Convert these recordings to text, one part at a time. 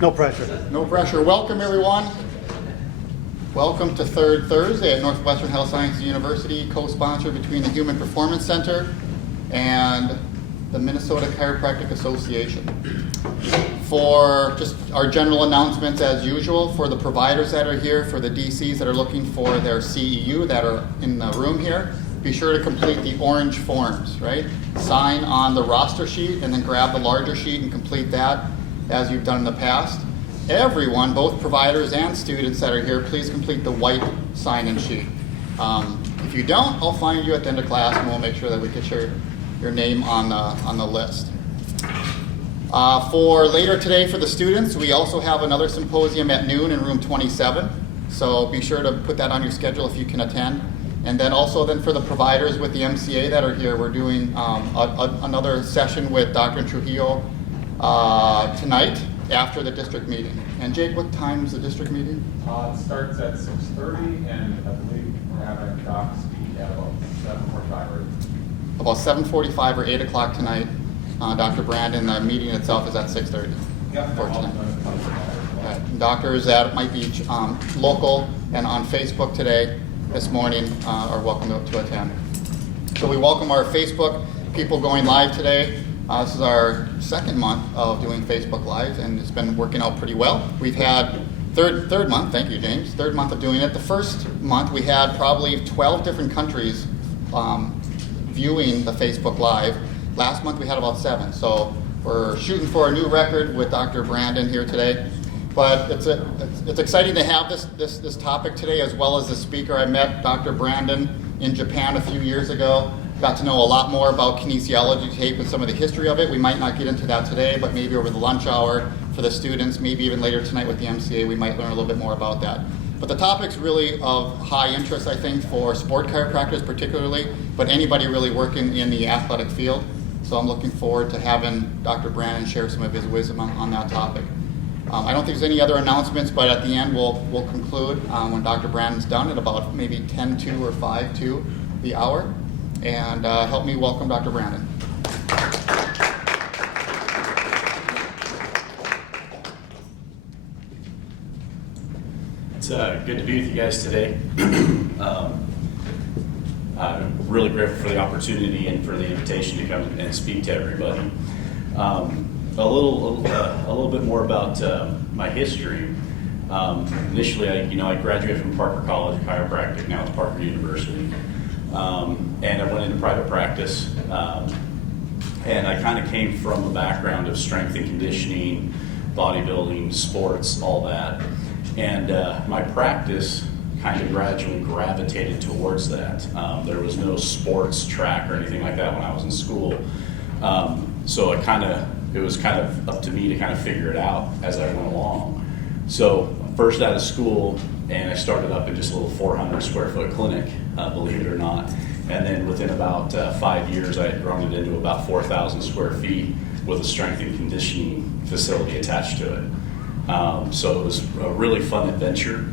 No pressure. No pressure. Welcome, everyone. Welcome to Third Thursday at Northwestern Health Sciences University, co-sponsored between the Human Performance Center and the Minnesota Chiropractic Association. For just our general announcements as usual, for the providers that are here, for the DCs that are looking for their CEU that are in the room here, be sure to complete the orange forms, right? Sign on the roster sheet and then grab the larger sheet and complete that as you've done in the past. Everyone, both providers and students that are here, please complete the white sign-in sheet. If you don't, I'll find you at the end of class and we'll make sure that we get your name on the list. For later today for the students, we also have another symposium at noon in room 27. So be sure to put that on your schedule if you can attend. And then also for the providers with the MCA that are here, we're doing another session with Dr. Trujillo tonight after the district meeting. And Jake, what time is the district meeting? It starts at 6:30, and I believe we're having Doc speak at about 7:45 or About 7:45 or 8 o'clock tonight. Dr. Brandon, the meeting itself is at 6:30. Yep, for I'm also tonight. going to come to that as well. Right. Doctors that might be local and on Facebook today, this morning, are welcome to attend. So we welcome our Facebook people going live today. This is our second month of doing Facebook Live, and it's been working out pretty well. We've had third month, thank you, James, third month of doing it. The first month we had probably 12 different countries viewing the Facebook Live. Last month we had about 7, so we're shooting for a new record with Dr. Brandon here today. But it's exciting to have this topic today, as well as the speaker. I met Dr. Brandon in Japan a few years ago. Got to know a lot more about kinesiology tape and some of the history of it. We might not get into that today, but maybe over the lunch hour for the students, maybe even later tonight with the MCA, we might learn a little bit more about that. But the topic's really of high interest, I think, for sport chiropractors particularly, but anybody really working in the athletic field. So I'm looking forward to having Dr. Brandon share some of his wisdom on that topic. I don't think there's any other announcements, but at the end we'll conclude when Dr. Brandon's done at about maybe 10:02 or 5:02 the hour. And help me welcome Dr. Brandon. It's good to be with you guys today. I'm really grateful for the opportunity and for the invitation to come and speak to everybody. A little bit more about my history. Initially, I graduated from Parker College of Chiropractic, now at Parker University. And I went into private practice, and I kind of came from a background of strength and conditioning, bodybuilding, sports, all that. And my practice kind of gradually gravitated towards that. There was no sports track or anything like that when I was in school. So it was kind of up to me to kind of figure it out as I went along. So first out of school, and I started up in just a little 400 square foot clinic, believe it or not. And then within about 5 years, I had grown it into about 4,000 square feet with a strength and conditioning facility attached to it. So it was a really fun adventure.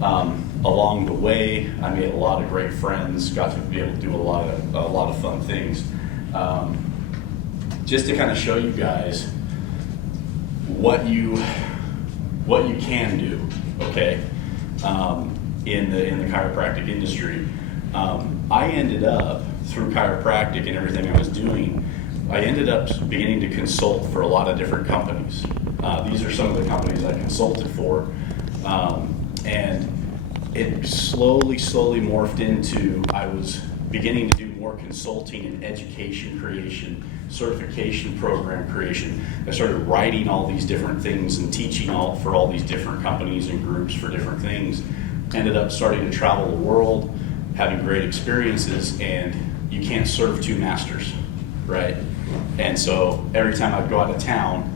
Along the way, I made a lot of great friends, got to be able to do a lot of fun things. Just to kind of show you guys what you can do, okay, in the chiropractic industry. I ended up, through chiropractic and everything I was doing, I ended up beginning to consult for a lot of different companies. These are some of the companies I consulted for, and it slowly morphed into, I was beginning to do more consulting and education creation, certification program creation. I started writing all these different things and teaching for all these different companies and groups for different things. Ended up starting to travel the world, having great experiences, and you can't serve two masters, right? And so every time I'd go out of town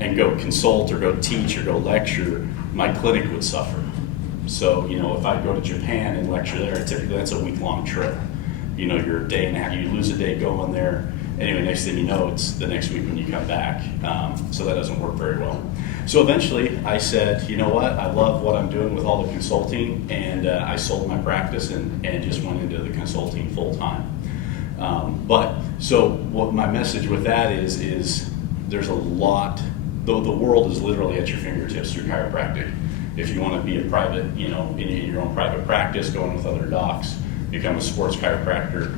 and go consult or go teach or go lecture, my clinic would suffer. So, if I go to Japan and lecture there, typically that's a week-long trip. You're a day and a half, you lose a day going there. Anyway, next thing you know, it's the next week when you come back. So that doesn't work very well. So eventually I said, you know what, I love what I'm doing with all the consulting, and I sold my practice and just went into the consulting full time. But so what my message with that is there's a lot the world is literally at your fingertips through chiropractic. If you want to be a private, in your own private practice, going with other docs, become a sports chiropractor,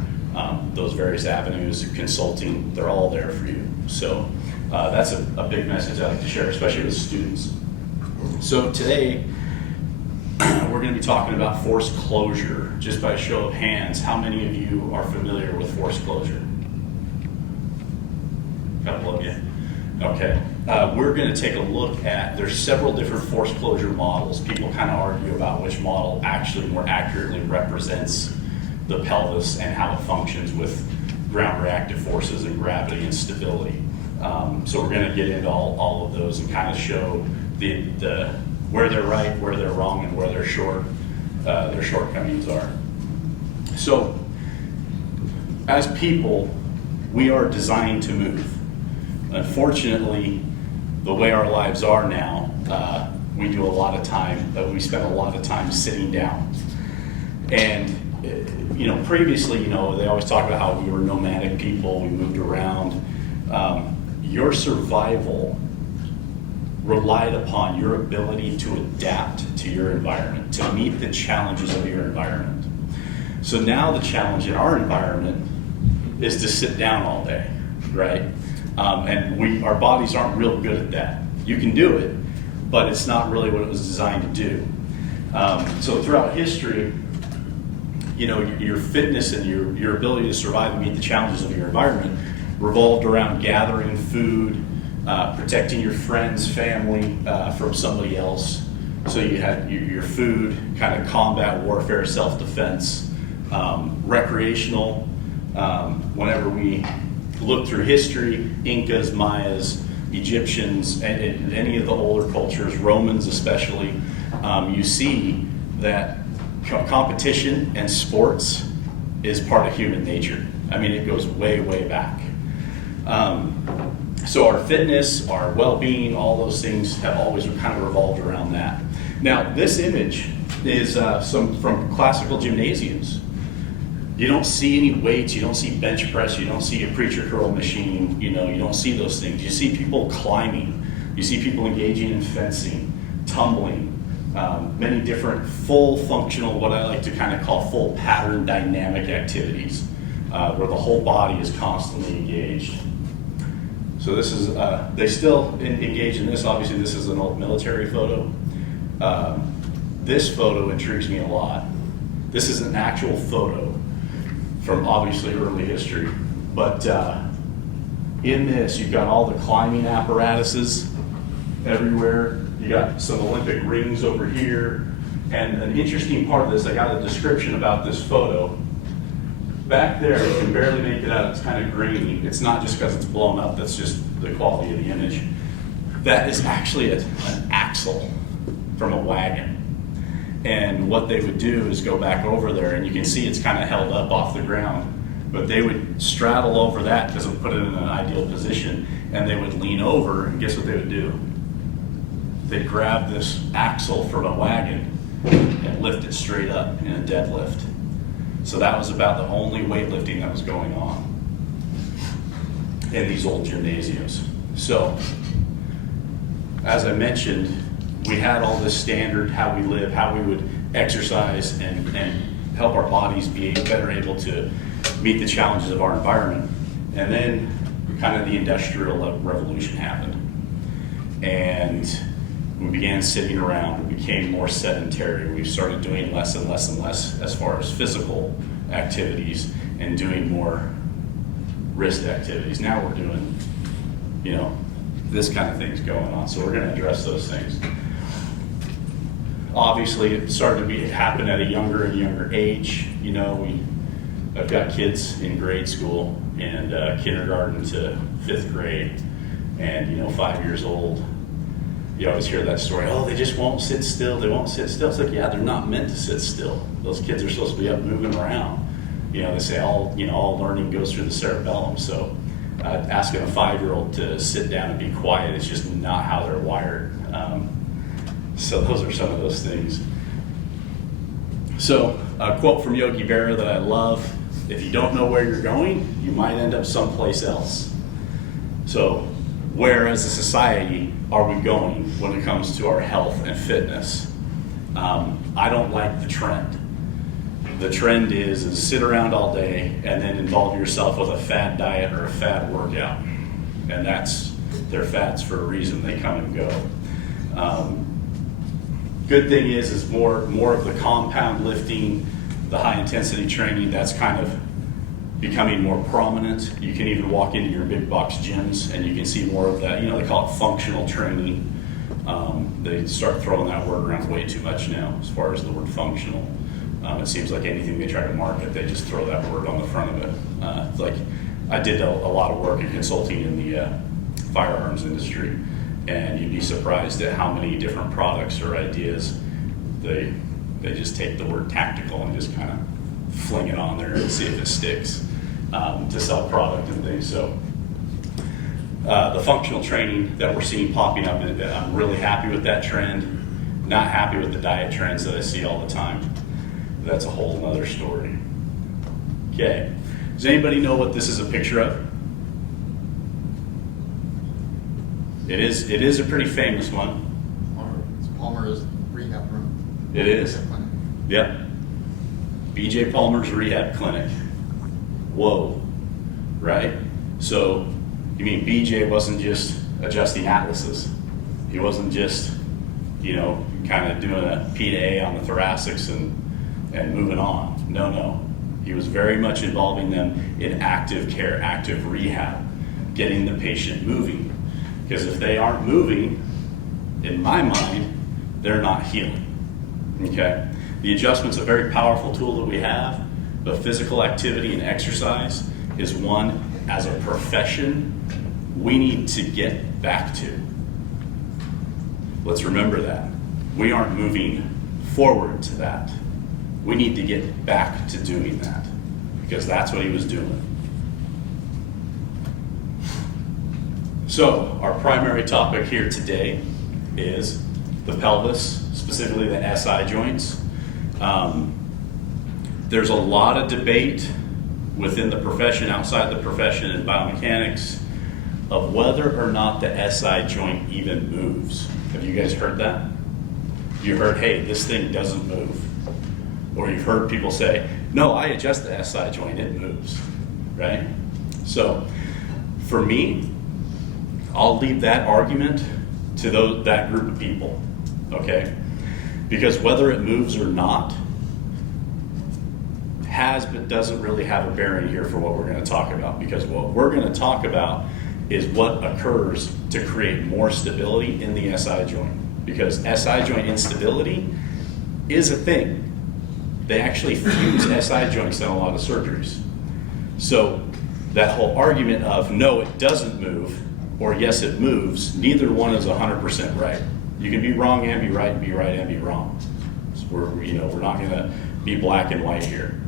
those various avenues, consulting, they're all there for you. So that's a big message I like to share, especially with students. So today, we're going to be talking about forced closure. Just by a show of hands, how many of you are familiar with forced closure? A couple of you. Okay. We're going to take a look at, there's several different forced closure models. People kind of argue about which model actually more accurately represents the pelvis and how it functions with ground reactive forces and gravity and stability. So we're going to get into all of those and kind of show the where they're right, where they're wrong, and where their shortcomings are. So as people, we are designed to move. Unfortunately, the way our lives are now, we spend a lot of time sitting down. And previously, they always talk about how we were nomadic people, we moved around. Your survival relied upon your ability to adapt to your environment, to meet the challenges of your environment. So now the challenge in our environment is to sit down all day, right? And our bodies aren't real good at that. You can do it, but it's not really what it was designed to do. So throughout history, your fitness and your ability to survive and meet the challenges of your environment revolved around gathering food, protecting your friends, family from somebody else. So you had your food, kind of combat warfare, self-defense, recreational. Whenever we look through history, Incas, Mayas, Egyptians, and any of the older cultures, Romans especially, you see that competition and sports is part of human nature. I mean, it goes way, way back. So our fitness, our well-being, all those things have always kind of revolved around that. Now, this image is from classical gymnasiums. You don't see any weights, you don't see bench press, you don't see a preacher curl machine, you don't see those things. You see people climbing, you see people engaging in fencing, tumbling, many different full functional, what I like to kind of call full pattern dynamic activities, where the whole body is constantly engaged. So this is, they still engage in this. Obviously this is an old military photo. This photo intrigues me a lot. This is an actual photo from obviously early history, but in this you've got all the climbing apparatuses everywhere. You got some Olympic rings over here, and an interesting part of this, I got a description about this photo. Back there, you can barely make it out, it's kind of grainy. It's not just because it's blown up, that's just the quality of the image. That is actually an axle from a wagon. And what they would do is go back over there, and you can see it's kind of held up off the ground, but they would straddle over that because it would put it in an ideal position, and they would lean over, and guess what they would do? They'd grab this axle from a wagon and lift it straight up in a deadlift. So that was about the only weightlifting that was going on in these old gymnasiums. So, as I mentioned, we had all this standard, how we live, how we would exercise and help our bodies be better able to meet the challenges of our environment. And then kind of the Industrial Revolution happened. And we began sitting around, we became more sedentary, we started doing less and less and less as far as physical activities and doing more wrist activities. Now we're doing, this kind of things going on. So we're going to address those things. Obviously, it started to happen at a younger and younger age. I've got kids in grade school and kindergarten to 5th grade, and 5 years old. You always hear that story, oh, they just won't sit still, they won't sit still. It's like, yeah, they're not meant to sit still. Those kids are supposed to be up moving around. They say all learning goes through the cerebellum. So asking a 5-year-old to sit down and be quiet is just not how they're wired. So those are some of those things. So a quote from Yogi Berra that I love, if you don't know where you're going, you might end up someplace else. So where as a society are we going when it comes to our health and fitness? I don't like the trend. The trend is sit around all day and then involve yourself with a fad diet or a fad workout. And they're fads for a reason, they come and go. Good thing is more of the compound lifting, the high intensity training, that's kind of becoming more prominent. You can even walk into your big box gyms and you can see more of that. They call it functional training. They start throwing that word around way too much now as far as the word functional. It seems like anything they try to market, they just throw that word on the front of it. It's like I did a lot of work in consulting in the firearms industry, and you'd be surprised at how many different products or ideas they just take the word tactical and just kind of fling it on there and see if it sticks to sell product and things. So the functional training that we're seeing popping up, I'm really happy with that trend. Not happy with the diet trends that I see all the time. That's a whole nother story. Okay, does anybody know what this is a picture of? It is a pretty famous one. It's Palmer's rehab room. It is. Yep. BJ Palmer's rehab clinic. Whoa. Right? So, you mean BJ wasn't just adjusting atlases. He wasn't just, kind of doing a P to A on the thoracics and moving on. No. He was very much involving them in active care, active rehab, getting the patient moving. Because if they aren't moving, in my mind, they're not healing. Okay? The adjustment's a very powerful tool that we have, but physical activity and exercise is one, as a profession, we need to get back to. Let's remember that. We aren't moving forward to that. We need to get back to doing that, because that's what he was doing. So, our primary topic here today is the pelvis, specifically the SI joints. There's a lot of debate within the profession, outside the profession in biomechanics, of whether or not the SI joint even moves. Have you guys heard that? You heard, hey, this thing doesn't move. Or you've heard people say, no, I adjust the SI joint, it moves, right? So, for me, I'll leave that argument to that group of people, okay? Because whether it moves or not has but doesn't really have a bearing here for what we're going to talk about. Because what we're going to talk about is what occurs to create more stability in the SI joint. Because SI joint instability is a thing. They actually fuse SI joints in a lot of surgeries. So that whole argument of no, it doesn't move, or yes, it moves, neither one is 100% right. You can be wrong and be right and be wrong. So we're not going to be black and white here.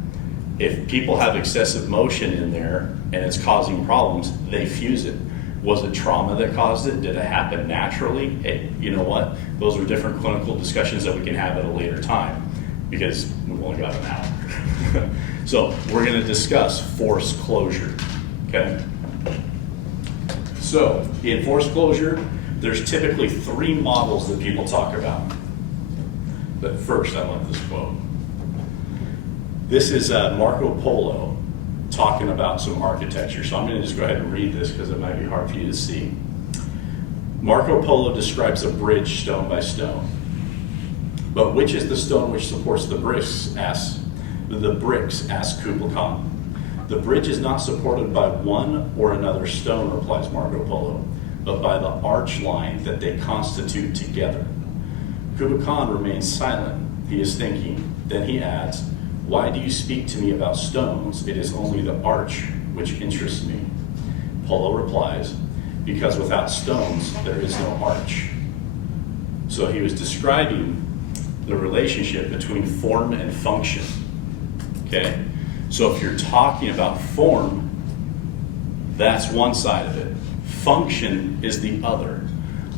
If people have excessive motion in there and it's causing problems, they fuse it. Was it trauma that caused it? Did it happen naturally? Hey, you know what? Those are different clinical discussions that we can have at a later time, because we've only got an hour. So we're going to discuss force closure, okay? So in force closure, there's typically 3 models that people talk about. But first, I love this quote. This is Marco Polo talking about some architecture. So I'm going to just go ahead and read this because it might be hard for you to see. Marco Polo describes a bridge stone by stone. But which is the stone which supports the bricks, asked Kublai Khan. The bridge is not supported by one or another stone, replies Marco Polo, but by the arch line that they constitute together. Kublai Khan remains silent. He is thinking. Then he adds, why do you speak to me about stones? It is only the arch which interests me. Polo replies, because without stones, there is no arch. So he was describing the relationship between form and function. Okay? So if you're talking about form, that's one side of it. Function is the other.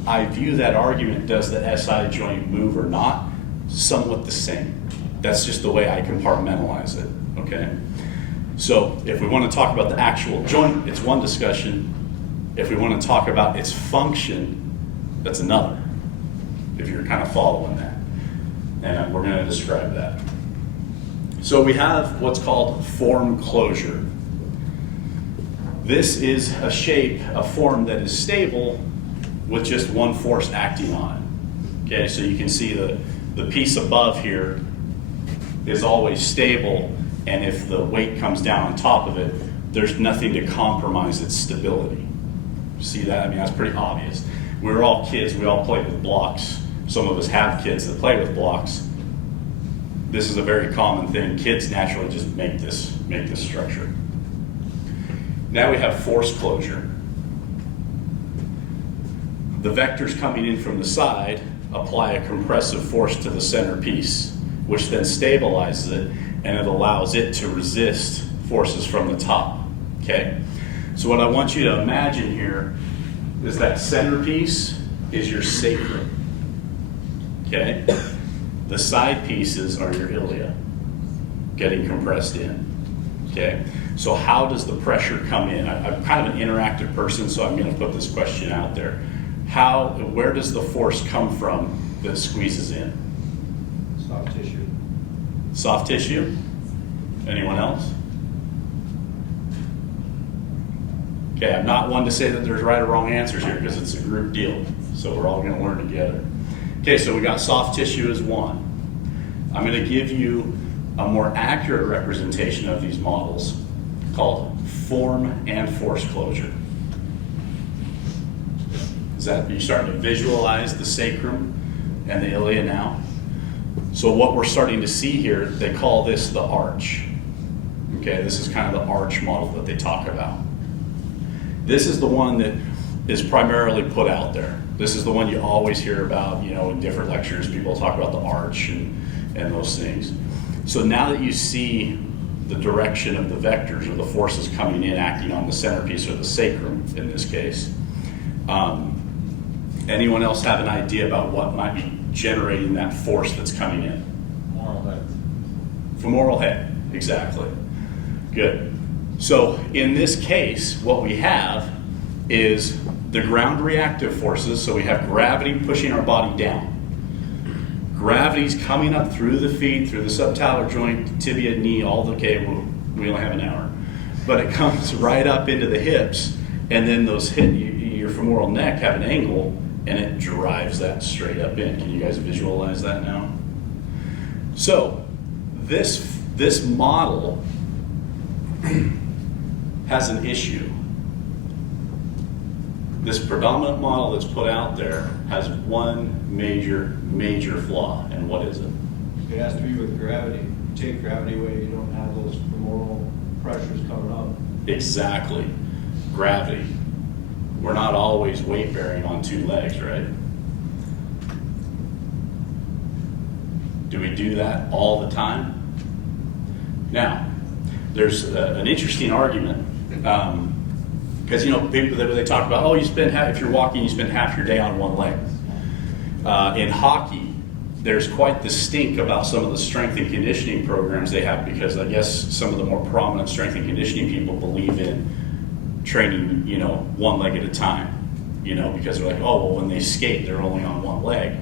I view that argument, does the SI joint move or not, somewhat the same. That's just the way I compartmentalize it, okay? So if we want to talk about the actual joint, it's one discussion. If we want to talk about its function, that's another, if you're kind of following that. And we're going to describe that. So we have what's called form closure. This is a shape, a form that is stable with just one force acting on it. Okay, so you can see the piece above here is always stable, and if the weight comes down on top of it, there's nothing to compromise its stability. See that? I mean, that's pretty obvious. We're all kids, we all play with blocks. Some of us have kids that play with blocks. This is a very common thing. Kids naturally just make this structure. Now we have force closure. The vectors coming in from the side apply a compressive force to the center piece, which then stabilizes it, and it allows it to resist forces from the top. Okay? So what I want you to imagine here is that center piece is your sacrum. Okay? The side pieces are your ilia, getting compressed in. Okay? So how does the pressure come in? I'm kind of an interactive person, so I'm going to put this question out there. Where does the force come from that squeezes in? Soft tissue. Soft tissue? Anyone else? Okay, I'm not one to say that there's right or wrong answers here because it's a group deal. So we're all going to learn together. Okay, so we got soft tissue as one. I'm going to give you a more accurate representation of these models called form and force closure. Are you starting to visualize the sacrum and the ilia now? So what we're starting to see here, they call this the arch. Okay, this is kind of the arch model that they talk about. This is the one that is primarily put out there. This is the one you always hear about, in different lectures. People talk about the arch and those things. So now that you see the direction of the vectors or the forces coming in acting on the centerpiece or the sacrum in this case, anyone else have an idea about what might be generating that force that's coming in? Femoral head. Femoral head, exactly. Good. So in this case, what we have is the ground reactive forces. So we have gravity pushing our body down. Gravity's coming up through the feet, through the subtalar joint, tibia, knee, we only have an hour. But it comes right up into the hips, and then your femoral neck have an angle, and it drives that straight up in. Can you guys visualize that now? So this model has an issue. This predominant model that's put out there has one major flaw, and what is it? It has to be with gravity. You take gravity away, you don't have those femoral pressures coming up. Exactly. Gravity. We're not always weight bearing on two legs, right? Do we do that all the time? Now, there's an interesting argument. Because people they talk about, if you're walking, you spend half your day on one leg. In hockey, there's quite the stink about some of the strength and conditioning programs they have, because I guess some of the more prominent strength and conditioning people believe in training, one leg at a time. Because they're like, when they skate, they're only on one leg.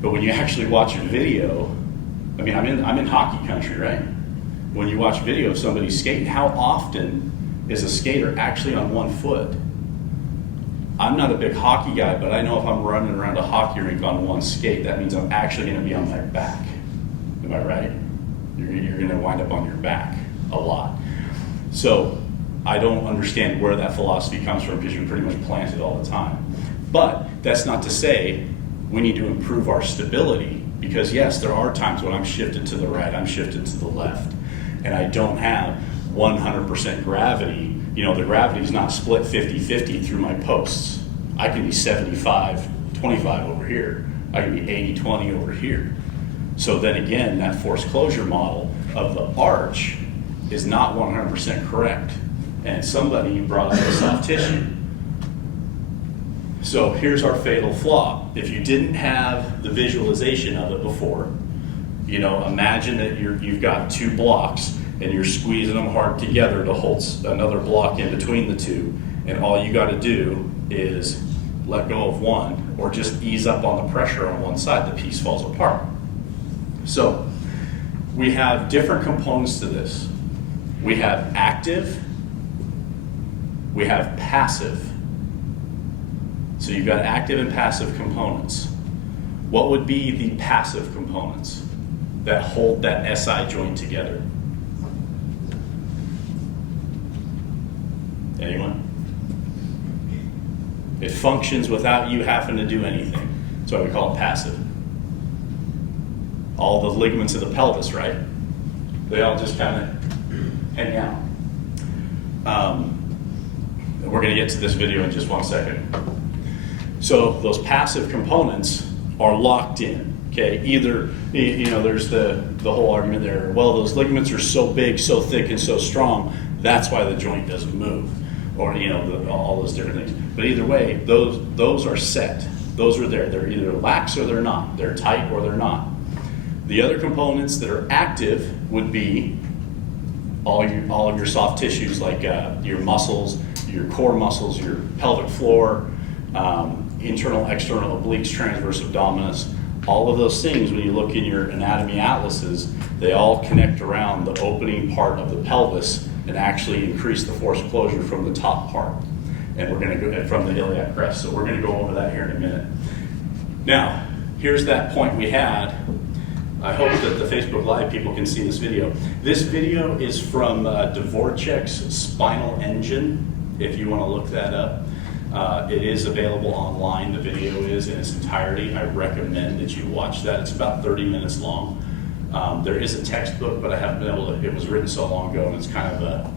But when you actually watch a video, I'm in hockey country, right? When you watch video of somebody skating, how often is a skater actually on one foot? I'm not a big hockey guy, but I know if I'm running around a hockey rink on one skate, that means I'm actually going to be on my back. Am I right? You're going to wind up on your back a lot. So I don't understand where that philosophy comes from, because you're pretty much planted all the time. But that's not to say we need to improve our stability, because yes, there are times when I'm shifted to the right, I'm shifted to the left, and I don't have 100% gravity. The gravity's not split 50-50 through my posts. I can be 75-25 over here. I can be 80-20 over here. So then again, that force closure model of the arch is not 100% correct. And somebody brought up the soft tissue. So here's our fatal flaw. If you didn't have the visualization of it before, imagine that you've got two blocks and you're squeezing them hard together to hold another block in between the two. And all you got to do is let go of one or just ease up on the pressure on one side, the piece falls apart. So we have different components to this. We have active, we have passive. So you've got active and passive components. What would be the passive components that hold that SI joint together? Anyone? It functions without you having to do anything. That's why we call it passive. All the ligaments of the pelvis, right? They all just kind of hang out. We're going to get to this video in just 1 second. So those passive components are locked in. Okay, either there's the whole argument there. Well, those ligaments are so big, so thick, and so strong. That's why the joint doesn't move, or all those different things. But either way, those are set. Those are there. They're either lax or they're not. They're tight or they're not. The other components that are active would be all of your soft tissues, like your muscles, your core muscles, your pelvic floor, internal, external obliques, transverse abdominis. All of those things, when you look in your anatomy atlases, they all connect around the opening part of the pelvis and actually increase the force closure from the top part. And we're going to go from the iliac crest. So we're going to go over that here in a minute. Now, here's that point we had. I hope that the Facebook Live people can see this video. This video is from Dvorak's Spinal Engine, if you want to look that up. It is available online. The video is in its entirety. I recommend that you watch that. It's about 30 minutes long. There is a textbook, but I haven't been able to, it was written so long ago, and it's kind of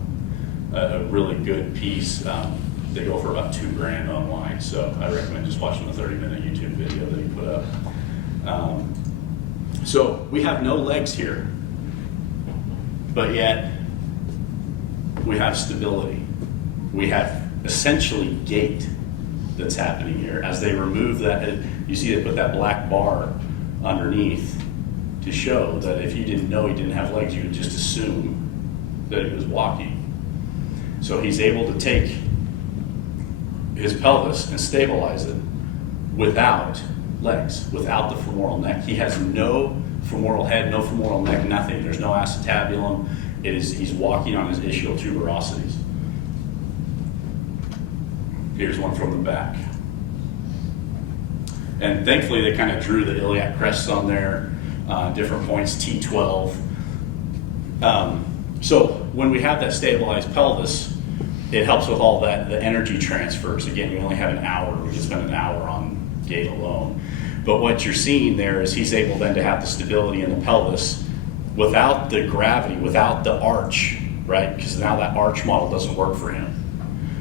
a really good piece. They go for about $2,000 online, so I recommend just watching the 30-minute YouTube video that he put up. So we have no legs here, but yet we have stability. We have essentially gait that's happening here. As they remove that, you see they put that black bar underneath to show that if you didn't know he didn't have legs, you would just assume that he was walking. So he's able to take his pelvis and stabilize it without legs, without the femoral neck. He has no femoral head, no femoral neck, nothing. There's no acetabulum. He's walking on his ischial tuberosities. Here's one from the back. And thankfully they kind of drew the iliac crests on there, different points, T12. So when we have that stabilized pelvis, it helps with all that, the energy transfers. Again, you only have an hour. We can spend an hour on gait alone. But what you're seeing there is he's able then to have the stability in the pelvis without the gravity, without the arch, right? Because now that arch model doesn't work for him.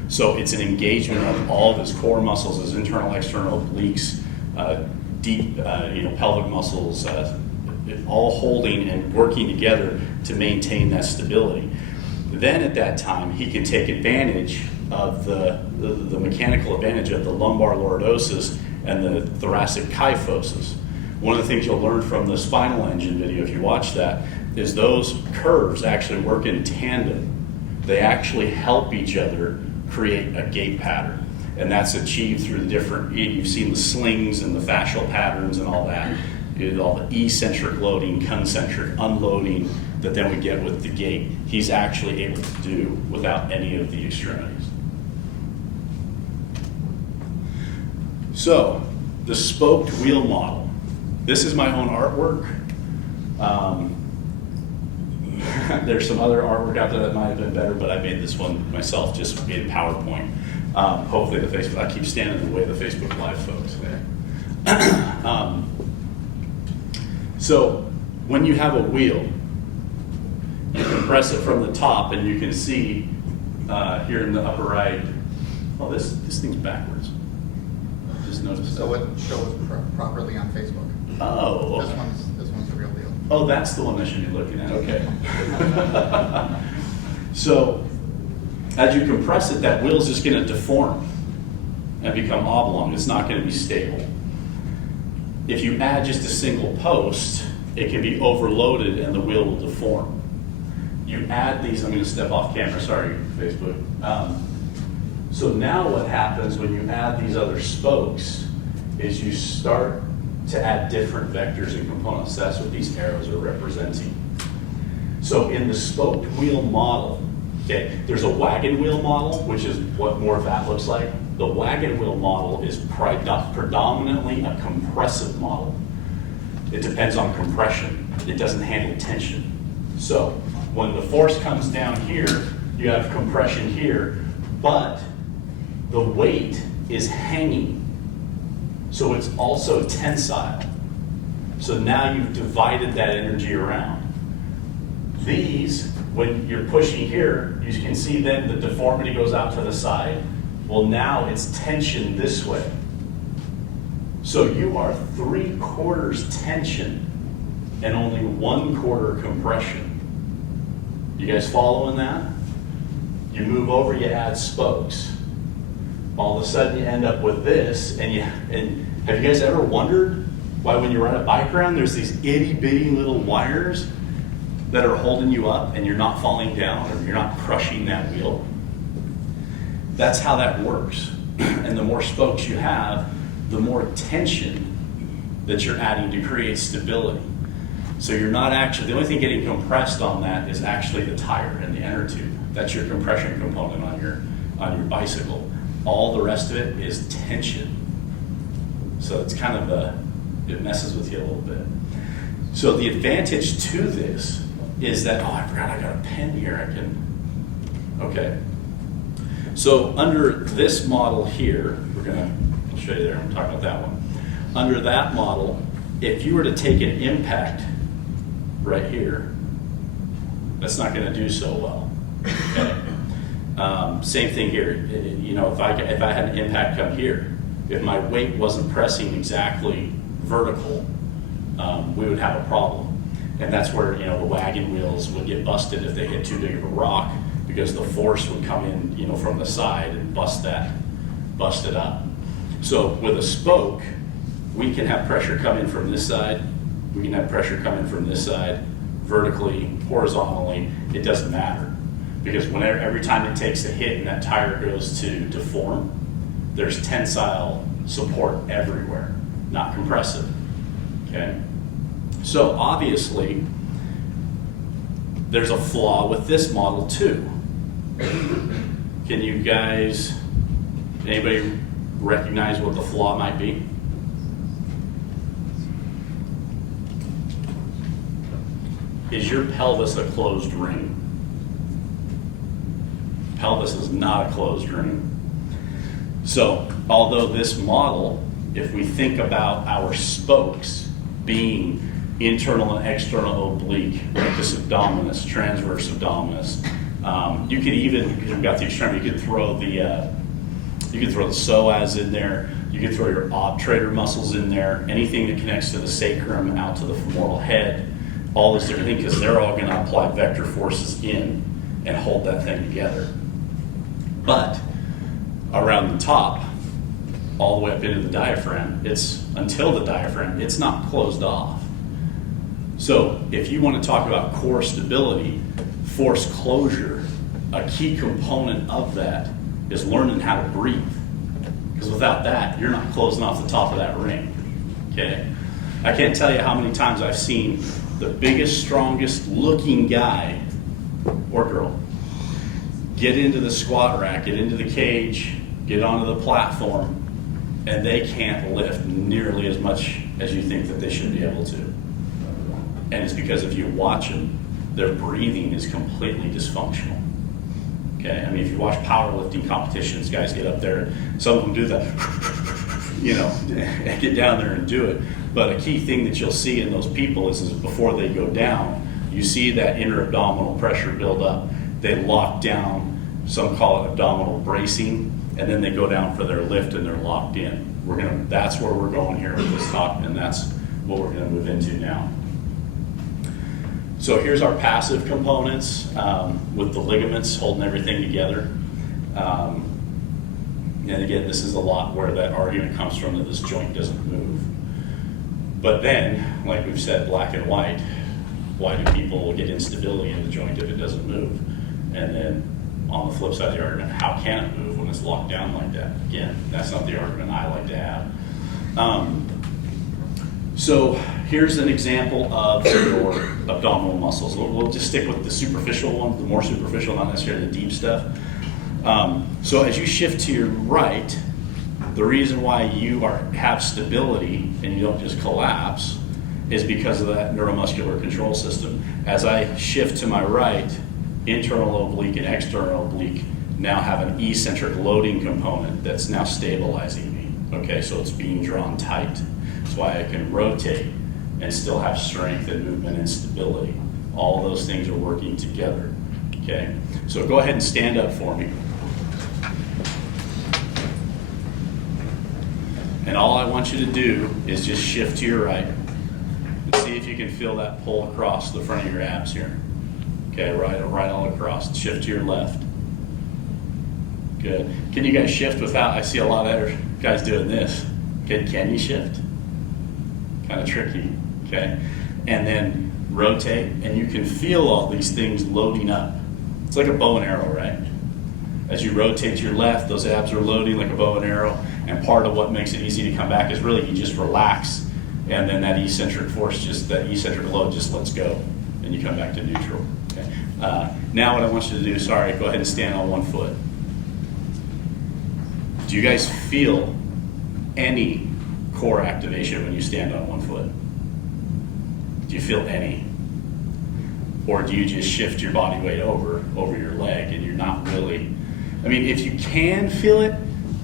So it's an engagement of all of his core muscles, his internal, external obliques, deep, pelvic muscles, all holding and working together to maintain that stability. Then at that time, he can take advantage of the mechanical advantage of the lumbar lordosis and the thoracic kyphosis. One of the things you'll learn from the Spinal Engine video, if you watch that, is those curves actually work in tandem. They actually help each other create a gait pattern. And that's achieved through the different, you've seen the slings and the fascial patterns and all that, all the eccentric loading, concentric unloading that then we get with the gait. He's actually able to do without any of the extremities. So, the spoked wheel model. This is my own artwork. There's some other artwork out there that might have been better, but I made this one myself just in PowerPoint. Hopefully the Facebook, I keep standing in the way of the Facebook Live folks there. So when you have a wheel, you compress it from the top and you can see here in the upper right, oh, this thing's backwards. Just noticed So that. it shows properly on Facebook. Oh, This okay. one's the real deal. Oh, that's the one I should be looking at, okay. So, as you compress it, that wheel's just gonna deform and become oblong. It's not gonna be stable. If you add just a single post, it can be overloaded and the wheel will deform. You add these, I'm gonna step off camera, sorry, Facebook. So now what happens when you add these other spokes is you start to add different vectors and components. That's what these arrows are representing. So in the spoked wheel model, okay, there's a wagon wheel model, which is what more of that looks like. The wagon wheel model is predominantly a compressive model. It depends on compression. It doesn't handle tension. So when the force comes down here, you have compression here, but the weight is hanging. So it's also tensile. So now you've divided that energy around. These, when you're pushing here, you can see then the deformity goes out to the side. Well, now it's tension this way. So you are 3/4 tension and only 1/4 compression. You guys following that? You move over, you add spokes. All of a sudden you end up with this, and have you guys ever wondered why when you ride a bike around, there's these itty bitty little wires that are holding you up and you're not falling down or you're not crushing that wheel? That's how that works. And the more spokes you have, the more tension that you're adding to create stability. So you're not actually, the only thing getting compressed on that is actually the tire and the inner tube. That's your compression component on your bicycle. All the rest of it is tension. So it's kind of it messes with you a little bit. So the advantage to this is that, oh, I forgot I got a pen here. Okay. So under this model here, I'll show you there, I'm talking about that one. Under that model, if you were to take an impact right here, that's not going to do so well. Okay? Same thing here. You know, if I had an impact come here, if my weight wasn't pressing exactly vertical, we would have a problem. And that's where, you know, the wagon wheels would get busted if they hit too big of a rock, because the force would come in, you know, from the side and bust it up. So with a spoke, we can have pressure come in from this side, we can have pressure come in from this side, vertically, horizontally, it doesn't matter. Because every time it takes a hit and that tire goes to deform, there's tensile support everywhere, not compressive, okay? So obviously, there's a flaw with this model too. Can you guys, anybody recognize what the flaw might be? Is your pelvis a closed ring? Pelvis is not a closed ring. So, although this model, if we think about our spokes being internal and external oblique, rectus abdominis, transverse abdominis, you could even, because we've got the extremity, you could throw the psoas in there, you could throw your obturator muscles in there, anything that connects to the sacrum out to the femoral head, all these different things, because they're all going to apply vector forces in and hold that thing together. But around the top, all the way up into the diaphragm, until the diaphragm, it's not closed off. So if you want to talk about core stability, force closure, a key component of that is learning how to breathe. Because without that, you're not closing off the top of that ring, okay? I can't tell you how many times I've seen the biggest, strongest looking guy or girl get into the squat rack, get into the cage, get onto the platform, and they can't lift nearly as much as you think that they should be able to. And it's because if you watch them, their breathing is completely dysfunctional. Okay, I mean, if you watch powerlifting competitions, guys get up there, some of them do that, you know, and get down there and do it. But a key thing that you'll see in those people is before they go down, you see that inner abdominal pressure build up. They lock down, some call it abdominal bracing, and then they go down for their lift and they're locked in. That's where we're going here with this talk, and that's what we're gonna move into now. So here's our passive components with the ligaments holding everything together. And again, this is a lot where that argument comes from that this joint doesn't move. But then, like we've said, black and white, why do people get instability in the joint if it doesn't move? And then on the flip side of the argument, how can it move when when it's locked down like that. Again, that's not the argument I like to have. So here's an example of your abdominal muscles. We'll just stick with the superficial one, the more superficial, not necessarily the deep stuff. So as you shift to your right, the reason why you have stability and you don't just collapse is because of that neuromuscular control system. As I shift to my right, internal oblique and external oblique now have an eccentric loading component that's now stabilizing me. Okay, so it's being drawn tight. That's why I can rotate and still have strength and movement and stability. All those things are working together. Okay, so go ahead and stand up for me. And all I want you to do is just shift to your right and see if you can feel that pull across the front of your abs here. Okay, right all across. Shift to your left. Good. Can you guys shift without, I see a lot of other guys doing this. Can you shift? Kind of tricky, okay? And then rotate, and you can feel all these things loading up. It's like a bow and arrow, right? As you rotate to your left, those abs are loading like a bow and arrow, and part of what makes it easy to come back is really you just relax, and then that eccentric force, that eccentric load just lets go, and you come back to neutral. Okay. Now what I want you to do, go ahead and stand on one foot. Do you guys feel any core activation when you stand on one foot? Do you feel any? Or do you just shift your body weight over your leg and you're not really, I mean, if you can feel it,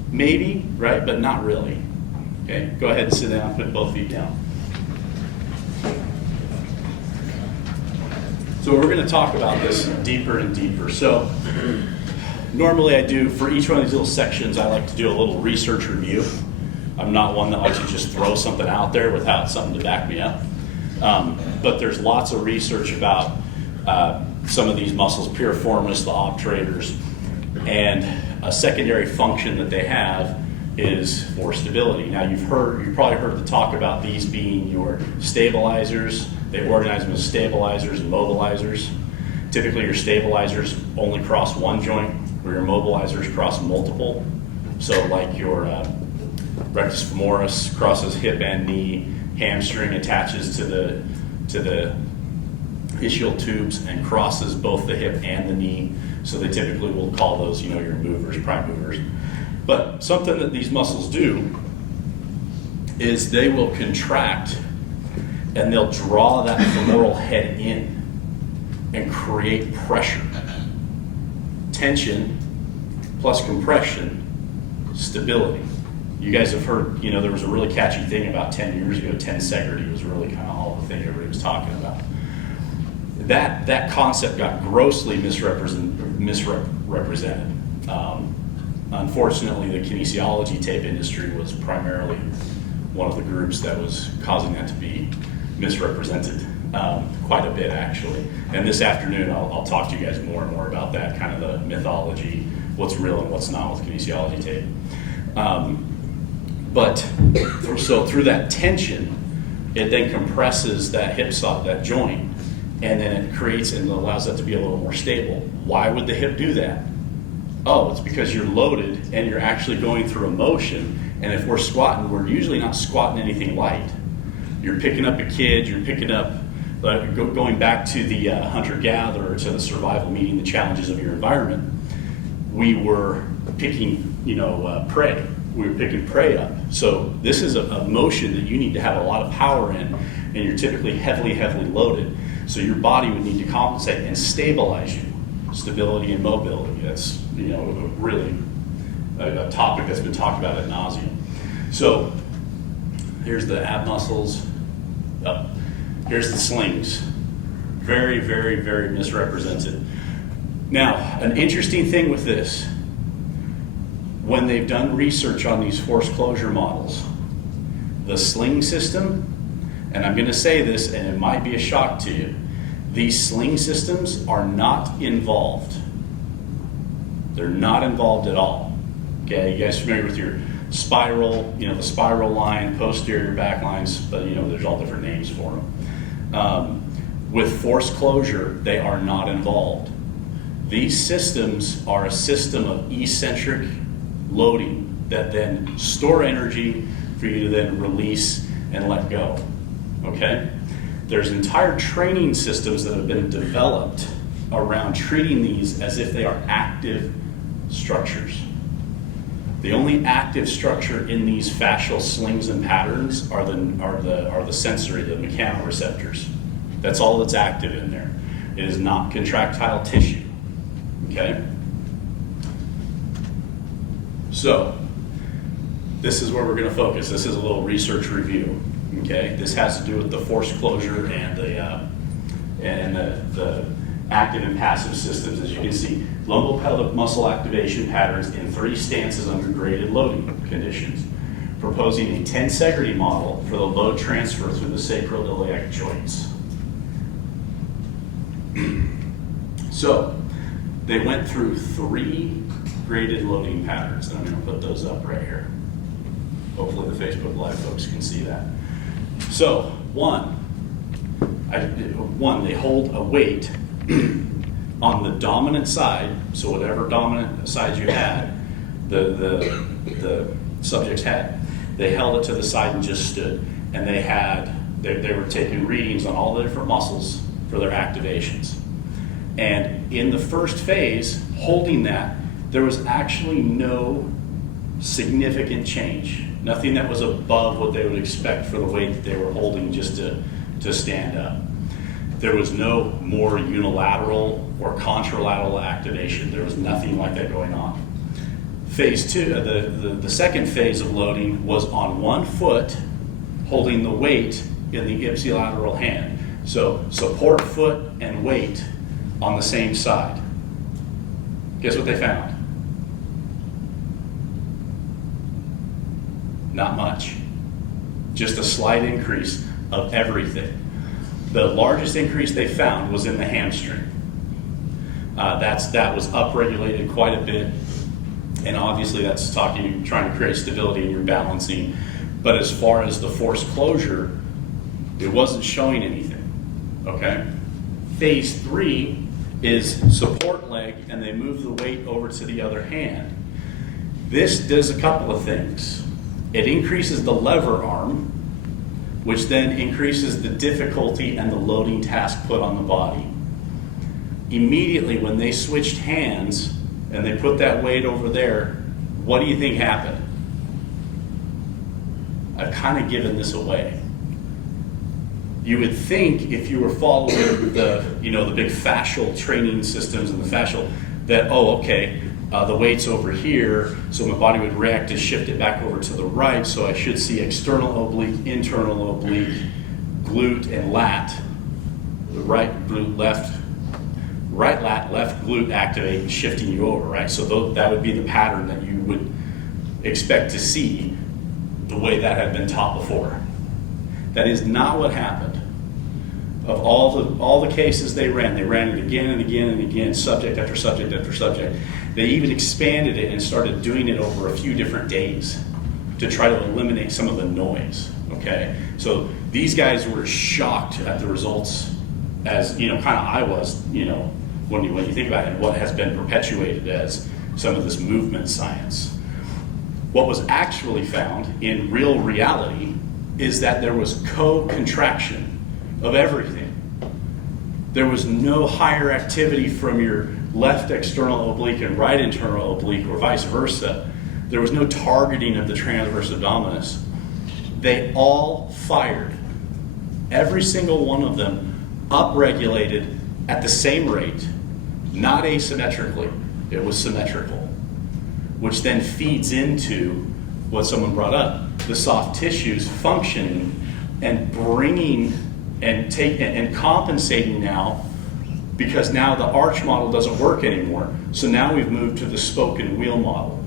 maybe, right? But not really. Okay, go ahead and sit down, put both feet down. So we're going to talk about this deeper and deeper. So normally I do, for each one of these little sections, I like to do a little research review. I'm not one that likes to just throw something out there without something to back me up. But there's lots of research about some of these muscles, piriformis, the obturators, and a secondary function that they have is for stability. Now you've probably heard the talk about these being your stabilizers. They organize them as stabilizers and mobilizers. Typically your stabilizers only cross one joint, where your mobilizers cross multiple. So like your rectus femoris crosses hip and knee, hamstring attaches to the ischial tubes and crosses both the hip and the knee. So they typically will call those, your movers, prime movers. But something that these muscles do is they will contract and they'll draw that femoral head in and create pressure. Tension plus compression, stability. You guys have heard, there was a really catchy thing about 10 years ago, tensegrity was really kind of all the thing everybody was talking about. That concept got grossly misrepresented. Unfortunately, the kinesiology tape industry was primarily one of the groups that was causing that to be misrepresented quite a bit, actually. And this afternoon, I'll talk to you guys more and more about that, kind of the mythology, what's real and what's not with kinesiology tape. But through that tension, it then compresses that hip socket, that joint, and then it creates and allows that to be a little more stable. Why would the hip do that? Oh, it's because you're loaded and you're actually going through a motion. And if we're squatting, we're usually not squatting anything light. You're picking up a kid, you're picking up, going back to the hunter-gatherer, to the survival, meeting the challenges of your environment. We were picking, prey. We were picking prey up. So this is a motion that you need to have a lot of power in, and you're typically heavily loaded. So your body would need to compensate and stabilize you. Stability and mobility. That's really a topic that's been talked about ad nauseum. So here's the ab muscles. Oh, here's the slings. Very, very, very misrepresented. Now, an interesting thing with this, when they've done research on these force closure models, the sling system, and I'm going to say this and it might be a shock to you, these sling systems are not involved. They're not involved at all. Okay, you guys familiar with your spiral, the spiral line, posterior back lines, but there's all different names for them. With force closure, they are not involved. These systems are a system of eccentric loading that then store energy for you to then release and let go, okay? There's entire training systems that have been developed around treating these as if they are active structures. The only active structure in these fascial slings and patterns are the sensory, the mechanoreceptors. That's all that's active in there. It is not contractile tissue, okay? So, this is where we're going to focus. This is a little research review, okay? This has to do with the force closure and the active and passive systems. As you can see, lumbopelvic muscle activation patterns in 3 stances under graded loading conditions, proposing a tensegrity model for the load transfer through the sacroiliac joints. So, they went through 3 graded loading patterns, and I'm going to put those up right here. Hopefully the Facebook Live folks can see that. So, one, they hold a weight on the dominant side, so whatever dominant side you had, the subjects had, they held it to the side and just stood. And they were taking readings on all the different muscles for their activations. And in the first phase, holding that, there was actually no significant change. Nothing that was above what they would expect for the weight that they were holding just to stand up. There was no more unilateral or contralateral activation. There was nothing like that going on. Phase 2, the second phase of loading was on one foot, holding the weight in the ipsilateral hand. So support foot and weight on the same side. Guess what they found? Not much. Just a slight increase of everything. The largest increase they found was in the hamstring. That was upregulated quite a bit, and obviously that's trying to create stability in your balancing. But as far as the force closure, it wasn't showing anything. Okay. Phase 3 is support leg, and they move the weight over to the other hand. This does a couple of things. It increases the lever arm, which then increases the difficulty and the loading task put on the body. Immediately when they switched hands and they put that weight over there, what do you think happened? I've kind of given this away. You would think if you were following the big fascial training systems and the fascial, that, the weight's over here, so my body would react to shift it back over to the right, so I should see external oblique, internal oblique, glute, and lat. The right glute, right lat, left glute activate, shifting you over, right? So that would be the pattern that you would expect to see the way that had been taught before. That is not what happened. Of all the cases they ran it again and again and again, subject after subject after subject. They even expanded it and started doing it over a few different days to try to eliminate some of the noise, okay? So these guys were shocked at the results, as, kind of I was, when you think about it, what has been perpetuated as some of this movement science. What was actually found in real reality is that there was co-contraction of everything. There was no higher activity from your left external oblique and right internal oblique, or vice versa. There was no targeting of the transverse abdominis. They all fired. Every single one of them upregulated at the same rate, not asymmetrically. It was symmetrical, which then feeds into what someone brought up, the soft tissues functioning and bringing and compensating now, because now the arch model doesn't work anymore. So now we've moved to the spoke and wheel model,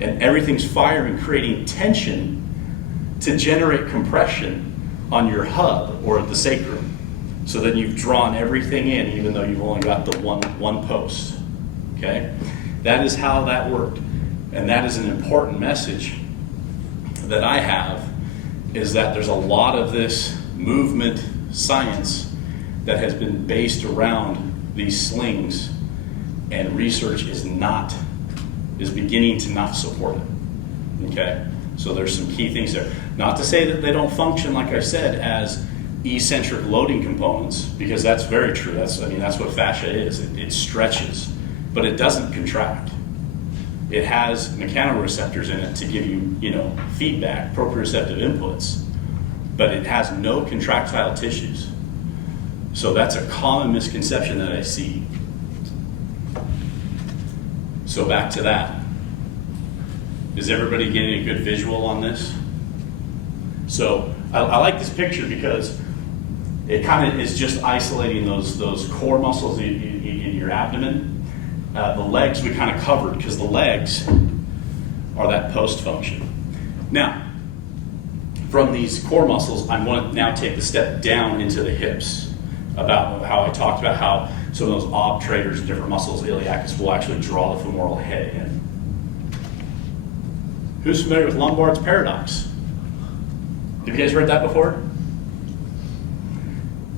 and everything's firing, creating tension to generate compression on your hub or the sacrum. So then you've drawn everything in, even though you've only got the one post. Okay, that is how that worked, and that is an important message that I have, is that there's a lot of this movement science that has been based around these slings, and research is not is beginning to not support it. Okay? So there's some key things there. Not to say that they don't function, like I said, as eccentric loading components, because that's very true. That's what fascia is. It stretches, but it doesn't contract. It has mechanoreceptors in it to give you, feedback, proprioceptive inputs, but it has no contractile tissues. So that's a common misconception that I see. So back to that. Is everybody getting a good visual on this? So I like this picture because it kind of is just isolating those core muscles in your abdomen. The legs we kind of covered because the legs are that post function. Now, from these core muscles, I'm going to now take the step down into the hips, about how I talked about how some of those obturators and different muscles, iliacus, will actually draw the femoral head in. Who's familiar with Lombard's paradox? Have you guys heard that before?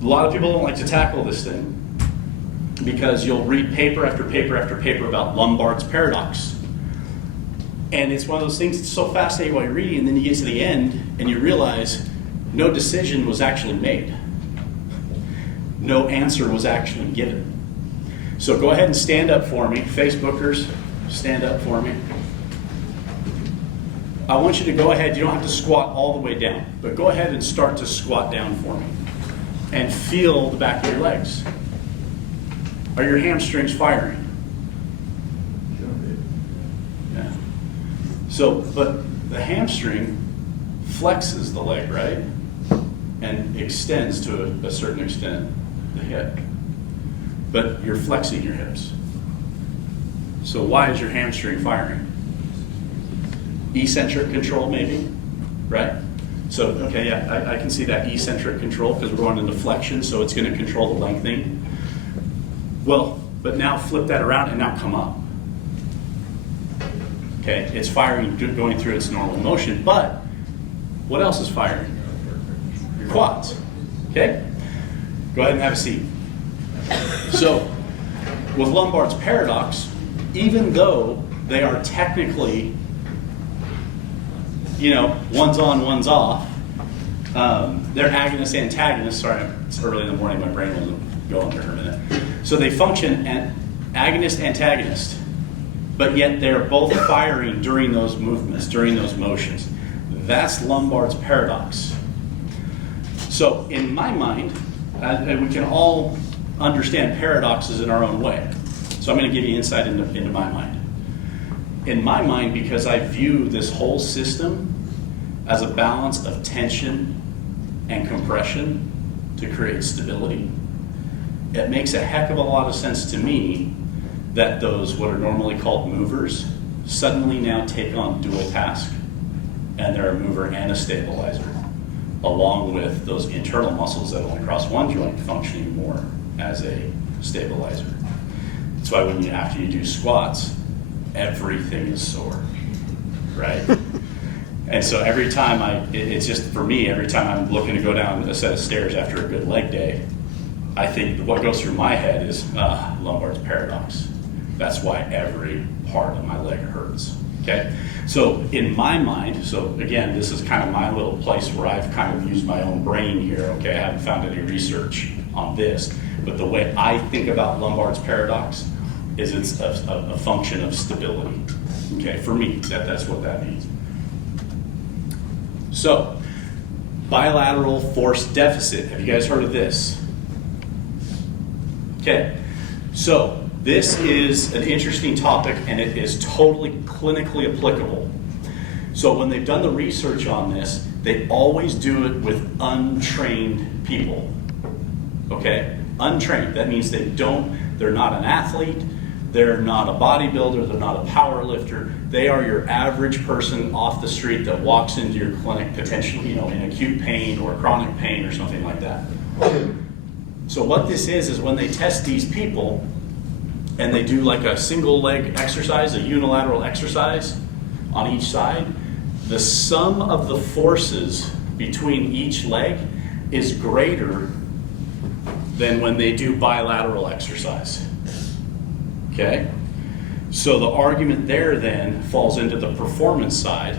A lot of people don't like to tackle this thing because you'll read paper after paper after paper about Lombard's paradox. And it's one of those things that's so fascinating while you're reading, and then you get to the end and you realize no decision was actually made. No answer was actually given. So go ahead and stand up for me. Facebookers, stand up for me. I want you to go ahead, you don't have to squat all the way down, but go ahead and start to squat down for me. And feel the back of your legs. Are your hamstrings firing? Yeah. So, but the hamstring flexes the leg, right? And extends to a certain extent the hip. But you're flexing your hips. So why is your hamstring firing? Eccentric control, maybe, right? So, okay, yeah, I can see that eccentric control because we're going into flexion, so it's going to control the lengthening. Well, but now flip that around and now come up. Okay, it's firing, going through its normal motion, but what else is firing? Your quads, okay? Go ahead and have a seat. So, with Lombard's paradox, even though they are technically, one's on, one's off, they're agonist, antagonist. Sorry, it's early in the morning, my brain wasn't going there for a minute. So they function agonist, antagonist, but yet they're both firing during those movements, during those motions. That's Lombard's paradox. So in my mind, and we can all understand paradoxes in our own way. So I'm going to give you insight into my mind. In my mind, because I view this whole system as a balance of tension and compression to create stability, it makes a heck of a lot of sense to me that those what are normally called movers suddenly now take on dual task, and they're a mover and a stabilizer, along with those internal muscles that only cross one joint functioning more as a stabilizer. That's why after you do squats, everything is sore, right? And so every time it's just for me, every time I'm looking to go down a set of stairs after a good leg day, I think what goes through my head is Lombard's paradox. That's why every part of my leg hurts, okay? So in my mind, so again, this is kind of my little place where I've kind of used my own brain here, okay? I haven't found any research on this, but the way I think about Lombard's paradox is it's a function of stability, okay? For me, that's what that means. So, bilateral force deficit. Have you guys heard of this? Okay, so this is an interesting topic and it is totally clinically applicable. So when they've done the research on this, they always do it with untrained people. Okay, untrained. That means they're not an athlete, they're not a bodybuilder, they're not a power lifter. They are your average person off the street that walks into your clinic potentially, in acute pain or chronic pain or something like that. So what this is when they test these people and they do like a single leg exercise, a unilateral exercise on each side, the sum of the forces between each leg is greater than when they do bilateral exercise. Okay? So the argument there then falls into the performance side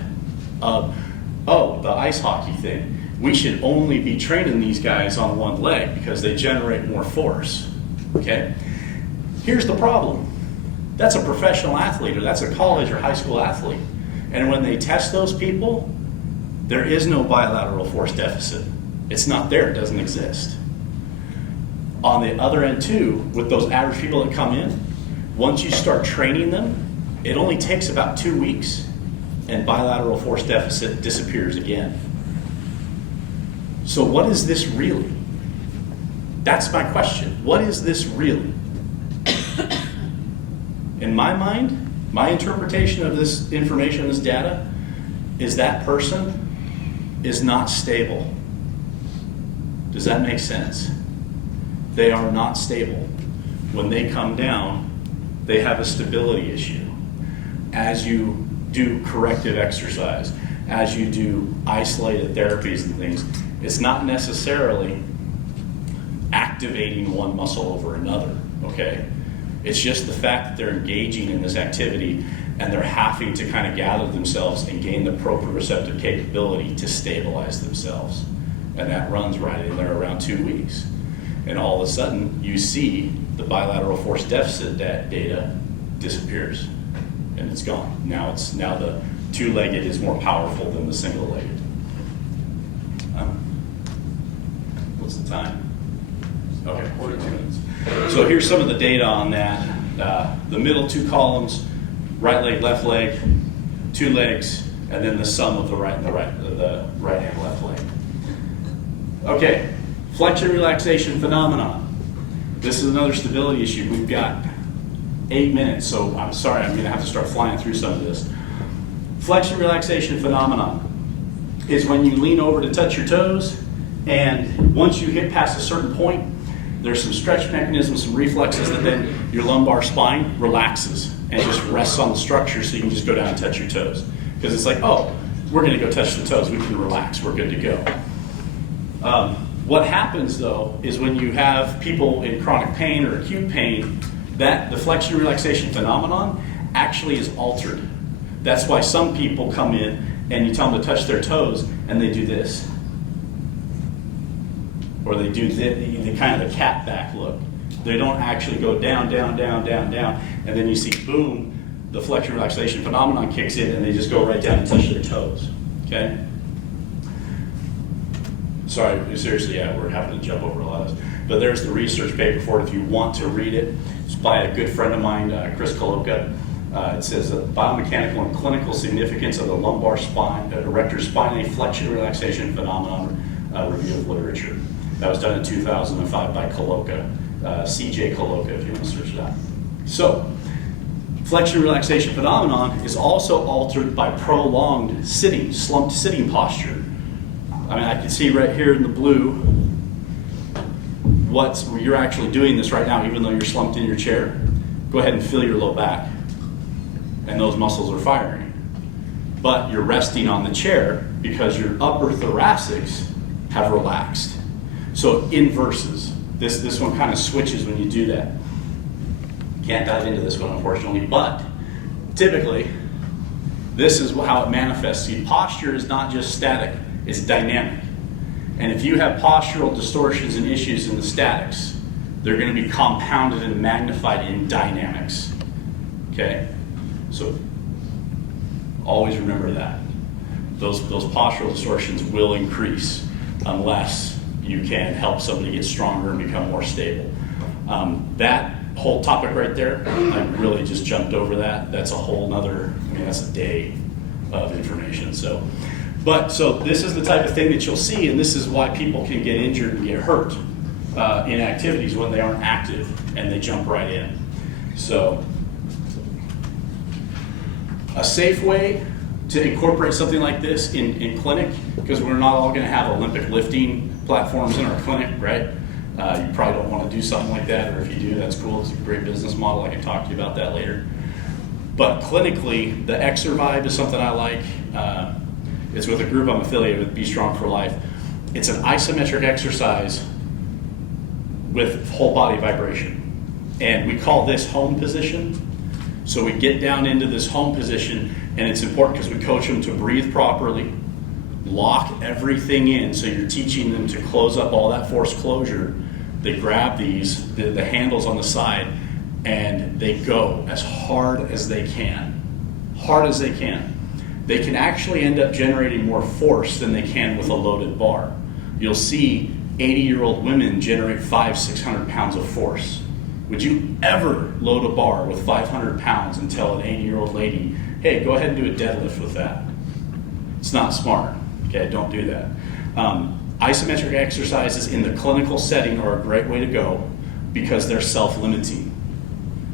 of, oh, the ice hockey thing. We should only be training these guys on one leg because they generate more force, okay? Here's the problem. That's a professional athlete, or that's a college or high school athlete. And when they test those people, there is no bilateral force deficit. It's not there, it doesn't exist. On the other end too, with those average people that come in, once you start training them, it only takes about 2 weeks and bilateral force deficit disappears again. So what is this really? That's my question. What is this really? In my mind, my interpretation of this information, this data, is that person is not stable. Does that make sense? They are not stable. When they come down, they have a stability issue. As you do corrective exercise, as you do isolated therapies and things, it's not necessarily activating one muscle over another, okay? It's just the fact that they're engaging in this activity and they're having to kind of gather themselves and gain the proprioceptive capability to stabilize themselves. And that runs right in there around 2 weeks. And all of a sudden, you see the bilateral force deficit data disappears and it's gone. Now the two-legged is more powerful than the single-legged. What's the time? Okay, 42 minutes. So here's some of the data on that. The middle two columns, right leg, left leg, 2 legs, and then the sum of the right and the right and left leg. Okay, flexion relaxation phenomenon. This is another stability issue. We've got 8 minutes, so I'm sorry, I'm going to have to start flying through some of this. Flexion relaxation phenomenon is when you lean over to touch your toes, and once you hit past a certain point, there's some stretch mechanisms, some reflexes, that then your lumbar spine relaxes and just rests on the structure so you can just go down and touch your toes. Because it's like, oh, we're going to go touch the toes, we can relax, we're good to go. What happens though is when you have people in chronic pain or acute pain, that the flexion relaxation phenomenon actually is altered. That's why some people come in and you tell them to touch their toes and they do this. Or they do the kind of the cat back look. They don't actually go down, down, down, down, down, and then you see, boom, the flexion relaxation phenomenon kicks in and they just go right down and touch their toes, okay? Sorry, seriously, yeah, we're having to jump over a lot of this. But there's the research paper for it if you want to read it. It's by a good friend of mine, Chris Koloka. It says the biomechanical and clinical significance of the lumbar spine, erector spinae flexion relaxation phenomenon review of literature. That was done in 2005 by Koloka, CJ Koloka, if you want to search it out. So, flexion relaxation phenomenon is also altered by prolonged sitting, slumped sitting posture. I mean, I can see right here in the blue you're actually doing this right now, even though you're slumped in your chair. Go ahead and feel your low back, and those muscles are firing. But you're resting on the chair because your upper thoracics have relaxed. So it inverses. This one kind of switches when you do that. Can't dive into this one, unfortunately, but typically, this is how it manifests. See, posture is not just static, it's dynamic. And if you have postural distortions and issues in the statics, they're going to be compounded and magnified in dynamics. Okay? So always remember that. Those postural distortions will increase unless you can help somebody get stronger and become more stable. That whole topic right there, I really just jumped over that. That's a whole nother, that's a day of information. So this is the type of thing that you'll see, and this is why people can get injured and get hurt in activities when they aren't active and they jump right in. So a safe way to incorporate something like this in clinic, because we're not all going to have Olympic lifting platforms in our clinic, right? You probably don't want to do something like that, or if you do, that's cool. It's a great business model. I can talk to you about that later. But clinically, the Exervibe is something I like. It's with a group I'm affiliated with, Be Strong for Life. It's an isometric exercise with whole body vibration. And we call this home position So we get down into this home position, and it's important because we coach them to breathe properly, lock everything in, so you're teaching them to close up all that forced closure. They grab these, the handles on the side, and they go as hard as they can. Hard as they can. They can actually end up generating more force than they can with a loaded bar. You'll see 80-year-old women generate 500-600 pounds of force. Would you ever load a bar with 500 pounds and tell an 80-year-old lady, hey, go ahead and do a deadlift with that? It's not smart. Okay, don't do that. Isometric exercises in the clinical setting are a great way to go because they're self-limiting.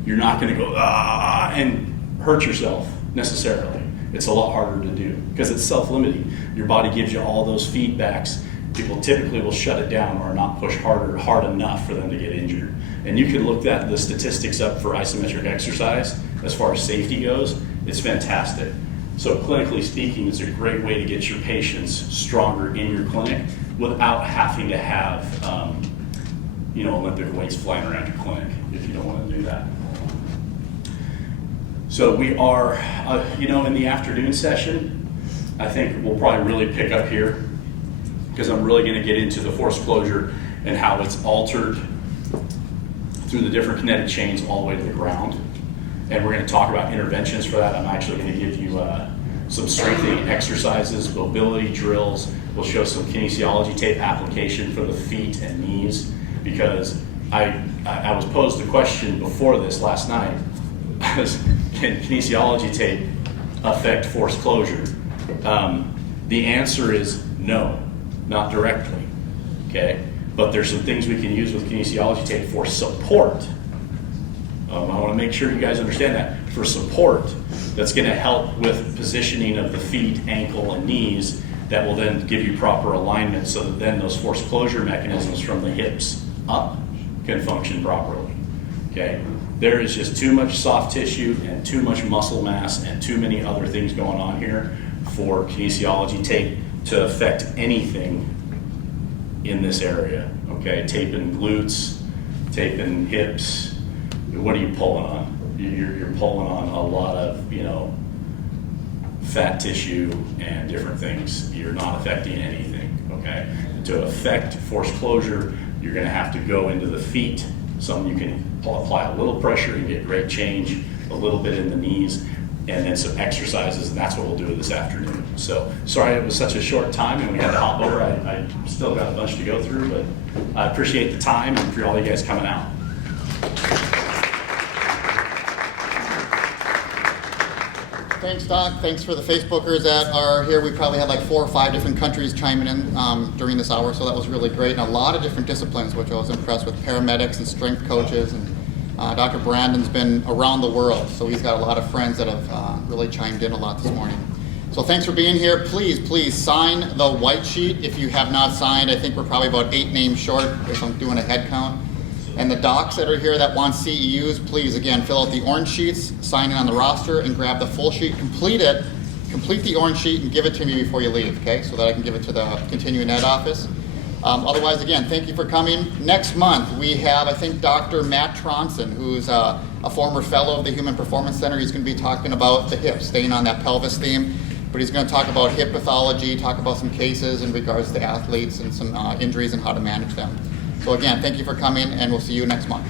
You're not going to go and hurt yourself necessarily. It's a lot harder to do because it's self-limiting. Your body gives you all those feedbacks. People typically will shut it down or not push hard enough for them to get injured. And you can look the statistics up for isometric exercise as far as safety goes. It's fantastic. So clinically speaking, it's a great way to get your patients stronger in your clinic without having to have Olympic weights flying around your clinic if you don't want to do that. So we are, in the afternoon session, I think we'll probably really pick up here because I'm really going to get into the force closure and how it's altered through the different kinetic chains all the way to the ground. And we're going to talk about interventions for that. I'm actually going to give you some strengthening exercises, mobility drills. We'll show some kinesiology tape application for the feet and knees because I was posed a question before this last night. Can kinesiology tape affect force closure? The answer is no, not directly. Okay, but there's some things we can use with kinesiology tape for support. I want to make sure you guys understand that. For support, that's going to help with positioning of the feet, ankle, and knees that will then give you proper alignment so that then those force closure mechanisms from the hips up can function properly. Okay? There is just too much soft tissue and too much muscle mass and too many other things going on here for kinesiology tape to affect anything in this area. Okay? Taping glutes, taping hips. What are you pulling on? You're pulling on a lot of, fat tissue and different things. You're not affecting anything, okay? To affect force closure, you're gonna have to go into the feet. Some you can apply a little pressure and get great change, a little bit in the knees, and then some exercises, and that's what we'll do this afternoon. So, sorry it was such a short time and we had to hop over. I still got a bunch to go through, but I appreciate the time and for all you guys coming out. Thanks, Doc. Thanks for the Facebookers that are here. We probably had like 4 or 5 different countries chiming in during this hour, so that was really great. And a lot of different disciplines, which I was impressed with, paramedics and strength coaches. And Dr. Brandon's been around the world, so he's got a lot of friends that have really chimed in a lot this morning. So thanks for being here. Please sign the white sheet if you have not signed. I think we're probably about 8 names short if I'm doing a head count. And the docs that are here that want CEUs, please, again, fill out the orange sheets, sign in on the roster, and grab the full sheet, complete it, complete the orange sheet, and give it to me before you leave, okay, so that I can give it to the continuing ed office. Otherwise, again, thank you for coming. Next month, we have, I think, Dr. Matt Tronson, who's a former fellow of the Human Performance Center. He's going to be talking about the hips, staying on that pelvis theme, but he's going to talk about hip pathology, talk about some cases in regards to athletes and some injuries and how to manage them. So again, thank you for coming, and we'll see you next month.